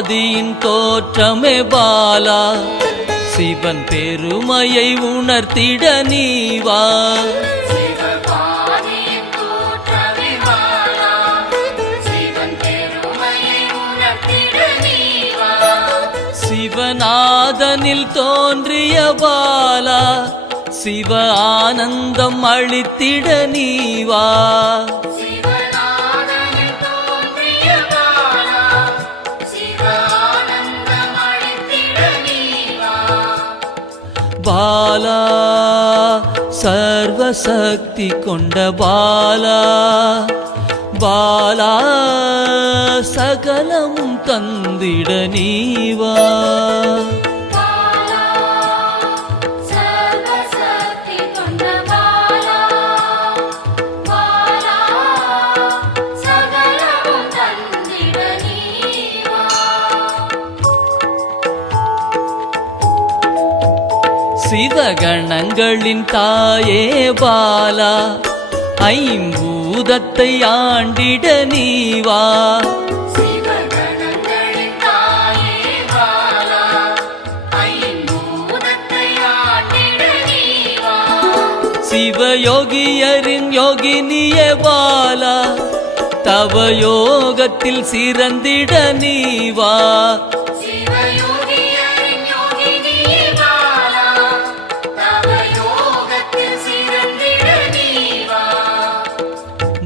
ஆதியின் தோற்றமே பாலா, சிவன் பெருமையை உணர்த்திட நீவா. சிவநாதனில் தோன்றிய பாலா, சிவ ஆனந்தம் அளித்திட நீவா. பாலா சர்வசக்தி கொண்ட பாலா, பாலா சகலமும் தந்திட நீவா. சிவகணங்களின் தாயே பாலா, ஐம்பூதத்தை ஆண்டிட நீவா. சிவயோகியரின் யோகினியே பாலா, தவ யோகத்தில் சிறந்திட நீவா.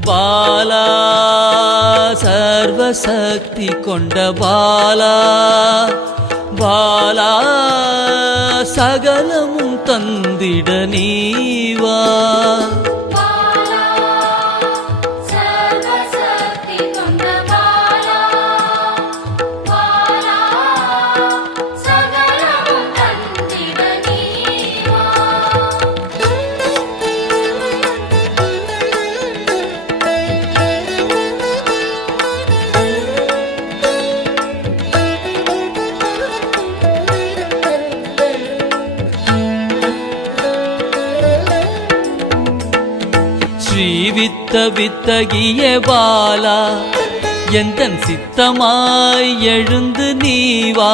பாலா சர்வசக்தி கொண்ட பாலா, பாலா சகலமும் தந்திட நீவா. ஸ்ரீவித்த வித்தகிய பாலா, எந்தன் சித்தமாய் எழுந்து நீவா.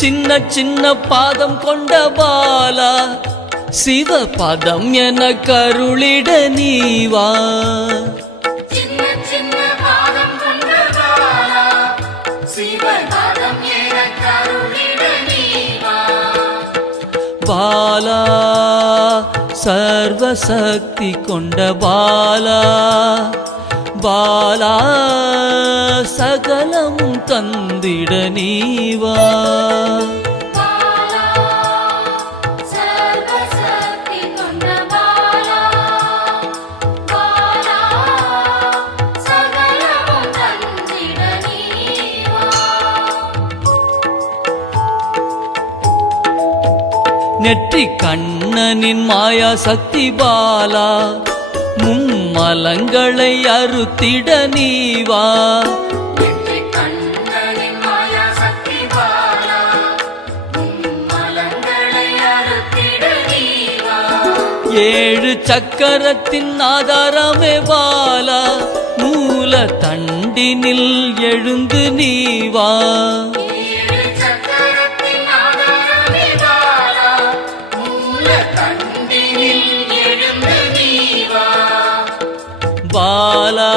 சின்ன சின்ன பாதம் கொண்ட பாலா, சிவ பதம் என கருளிட நீவா. பாலா சர்வசக்தி கொண்ட பாலா, பாலா சகலமும் தந்திட நீவா. நெற்றி கண்ணனின் மாயா சக்தி பாலா, மும்மலங்களை அறுத்திட நீவா. ஏழு சக்கரத்தின் ஆதாரமே பாலா, மூல தண்டினில் எழுந்து நீவா. பாலா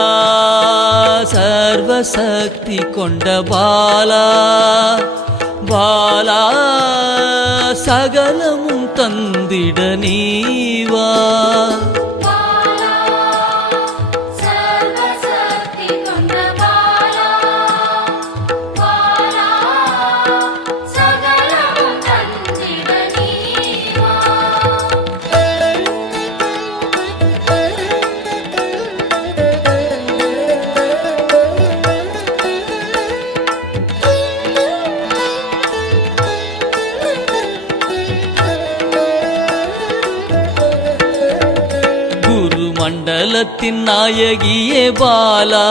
சர்வசக்தி கொண்ட பாலா, பாலா சகலமும் தந்திட நீவா. மண்டலத்தின் நாயகியே பாலா,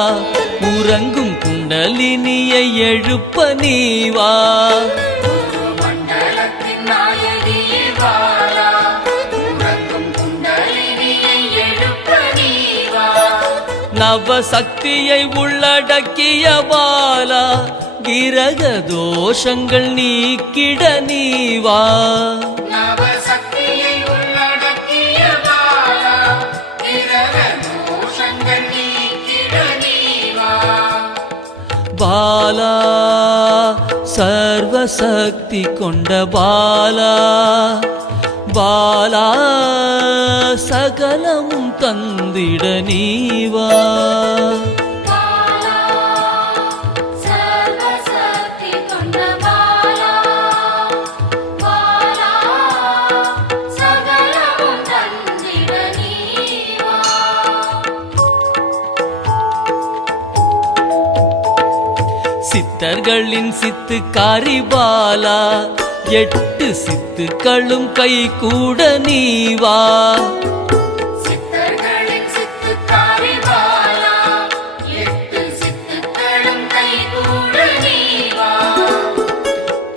உறங்கும் குண்டலினியை எழுப்ப நீவா. மண்டலத்தின் நாயகியே பாலா, நவசக்தியை உள்ளடக்கிய பாலா கிரக தோஷங்கள் நீக்கிட நீவா நவசக்தியை உள்ளடக்கிய பாலா கிரக தோஷங்கள் நீக்கிட நீவா பாலா சர்வசக்தி கொண்ட பாலா பாலா சகலமும் தந்திட நீவா பாலா சர்வசக்தி கொண்ட பாலா பாலா சகலமும் தந்திட நீவா சித்தர்களின் சித்துக்காரி பாலா 8 சித்துக்களும் கை கூட நீவா சித்தர்களின் சித்துக்காரி பாலா 8 சித்துக்களும் கைகூட நீவா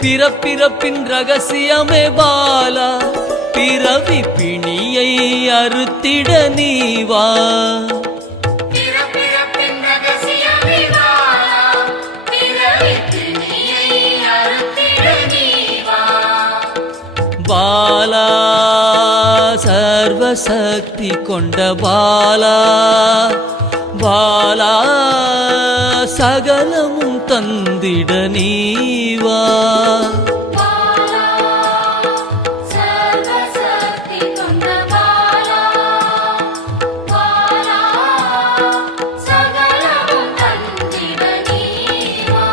பிறப்பிறப்பின் ரகசியமே பாலா பிறவி பிணியை அறுத்திட நீவா பிறப்பிறப்பின் ரகசியமே பாலா பிறவி பிணியை அறுத்திட நீவா பாலா சர்வசக்தி கொண்ட பாலா பாலா சகலமும் தந்திட நீவா பாலா சர்வசக்தி கொண்ட பாலா பாலா சகலமும் தந்திட நீவா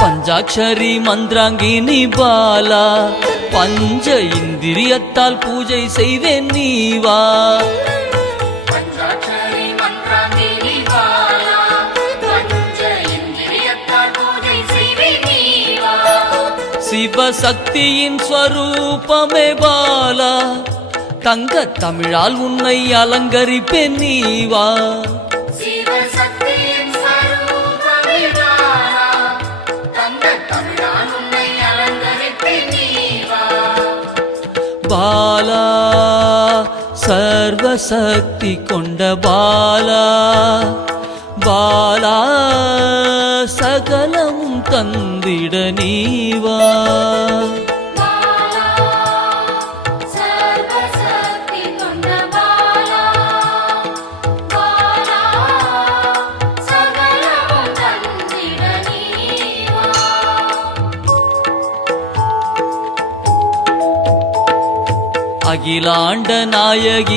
பஞ்சாட்சரி மந்திராங்கினி பாலா பஞ்ச இந்திரியத்தால் பூஜை செய்வேன் நீவா பஞ்சாட்சரி மந்திராங்கினி பாலா பஞ்ச இந்திரியத்தால் பூஜை செய்வே நீவா சிவசக்தியின் ஸ்வரூபமே பாலா தங்க தமிழால் உன்னை அலங்கரிப்பேன் நீவா சிவசக்தியின் ஸ்வரூபமே பாலா தங்க தமிழால் உன்னை அலங்கரிப்பேன் நீவா பாலா சர்வசக்தி கொண்ட பாலா பாலா சகலமும் தந்திட நீவா பாலா சர்வசக்தி கொண்ட பாலா பாலா சகலமும் தந்திட நீவா அகிலாண்ட நாயகி